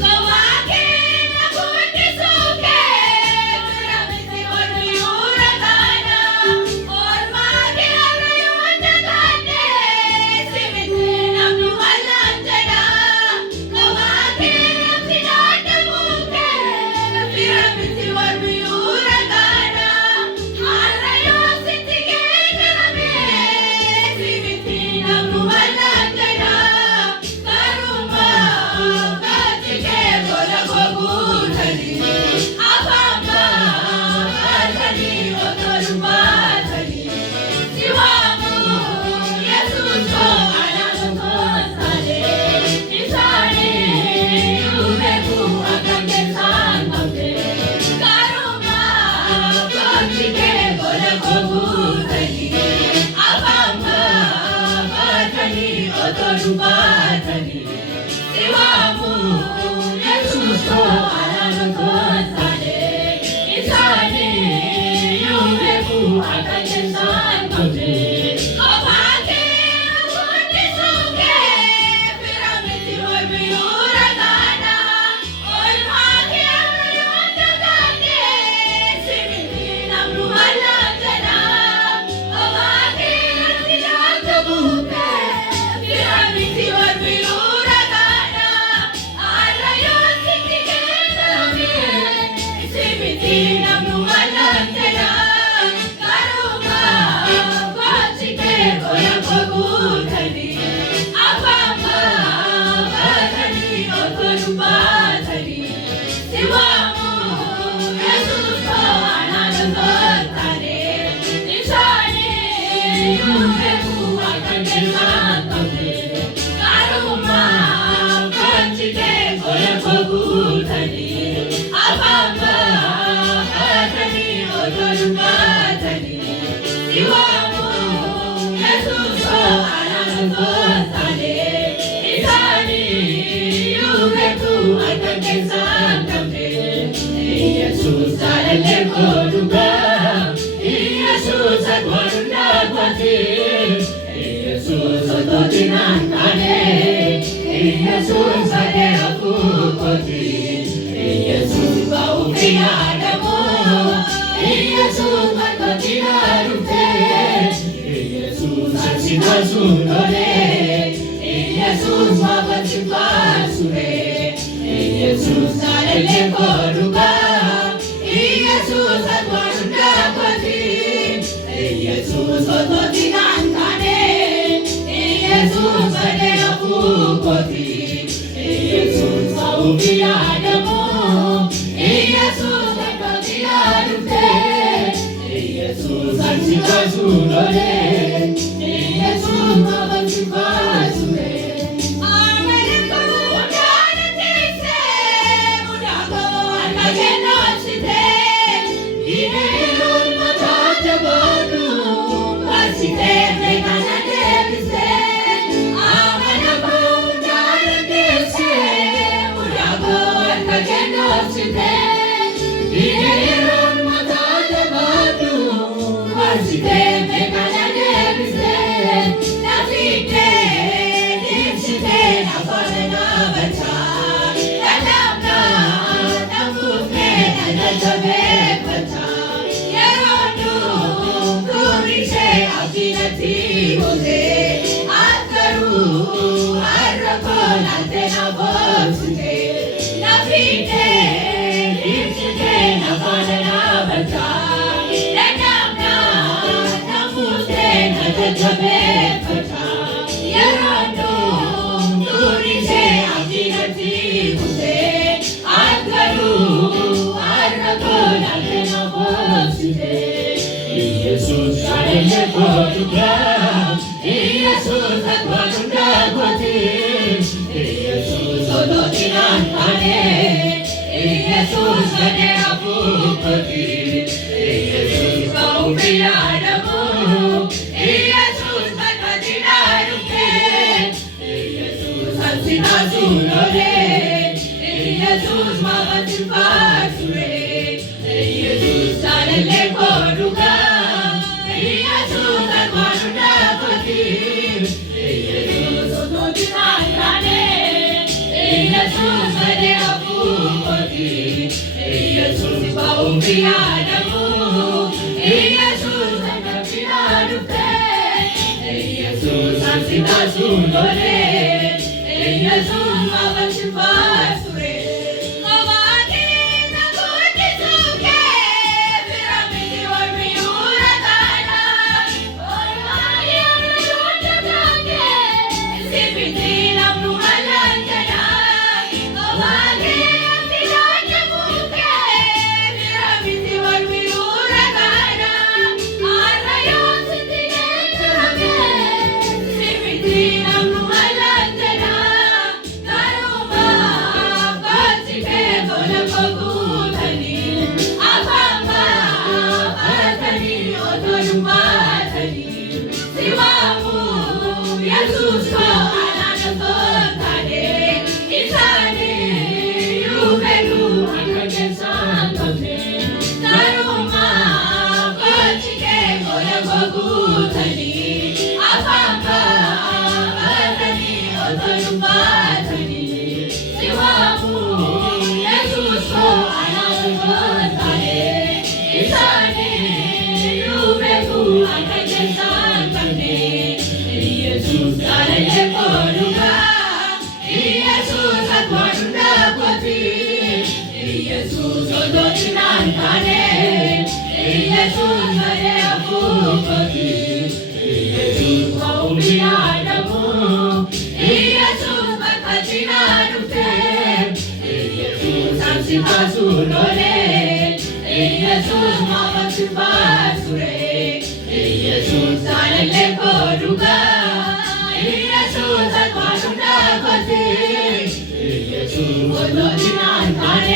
Kawake na kuweke soke, dubatani siwamu Yesus ko ananotale isani yumeku akajensan kote kopake akundi suke piramidi oibiura gana oimake amayondagane simiti namru alantana kopake antijakabute piramidi oibiura gana arayosikiketaname simiti namru alantana karuma kwachike koya kogutani apama batani otonubatani siwamu Yesusko ananotale nishani yumeku akajensankote karuma kwachike koya kogutani apama batani otonubatani siwamu Yesusko ananotale nishani yumeku akajensankote Jesus aleko duga Jesus agwanda kwati Jesus ototinangane Jesus adeaku kwati Jesus baukiadamo Jesus matotinarute Jesus asinasunole Jesus mabatipasure Jesus aleko duga Jesus agwanda kwati Jesus ototinangane Jesus adeaku kwati Jesus baukiadamo Jesus matotinarute Jesus asinasunole Jesus mabatipasure Jesus aleko duga Jesus agwanda kwati Jesus ototinangane Jesus adeaku kwati Jesus baukiadamo Jesus matotinarute Jesus asinasunole Jesus mabatipasure Jesus aleko duga Jesus agwanda kwati Jesus ototinangane Jesus adeaku kwati Jesus baukiadamo Jesus matotinarute Jesus asinasunole Jesus mabatipasure ኢየሱስ መደፉበት ኢየሱስ ቆምያለሁ ኢየሱስ መካቲና ዱፍቴ ኢየሱስ አንሲባሱ ሎሌ ኢየሱስ ማማሲባሱሬ ኢየሱስ አለሌ ኮዱጋ ኢየሱስ አጥዋሹና ኮቲ ኢየሱስ ወሎቲና አንታኔ